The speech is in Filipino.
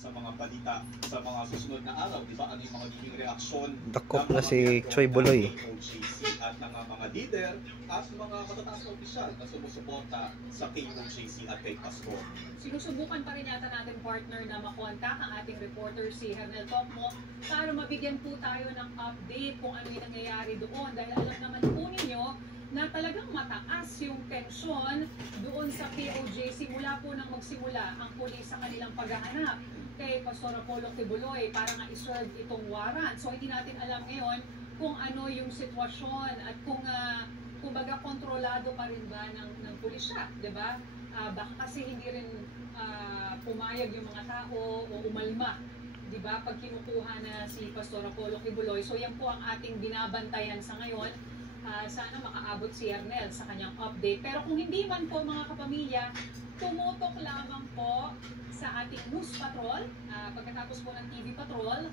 sa mga balita sa mga susunod na araw, di ba? Ano yung mga naging reaksyon dakop na si Choy Buloy KOJC at ng mga leader at mga matataas na opisyal na sumusuporta sa KOJC at kay Pastor. Sinusubukan pa rin yata natin, partner, na makontak ang ating reporter si Hernel Tocmo para mabigyan po tayo ng update kung ano yung nangyayari doon, dahil alam naman po ninyo na talagang mataas yung tensyon doon sa KOJC mula po nang magsimula ang pulis sa kanilang paghahanap kay Pastor Apollo Kibuloy para nga iserve itong warrant. So hindi natin alam ngayon kung ano yung sitwasyon at kung kumbaga kontrolado pa rin ba ng pulisya, di ba? Baka kasi hindi rin pumayag yung mga tao o umalma, di ba, pag kinukuha na si Pastor Apollo Kibuloy. So yan po ang ating binabantayan sa ngayon. Sana makaabot si Hernel sa kanyang update. Pero kung hindi man po, mga kapamilya, tumutok lamang po sa ating News Patrol pagkatapos po ng TV Patrol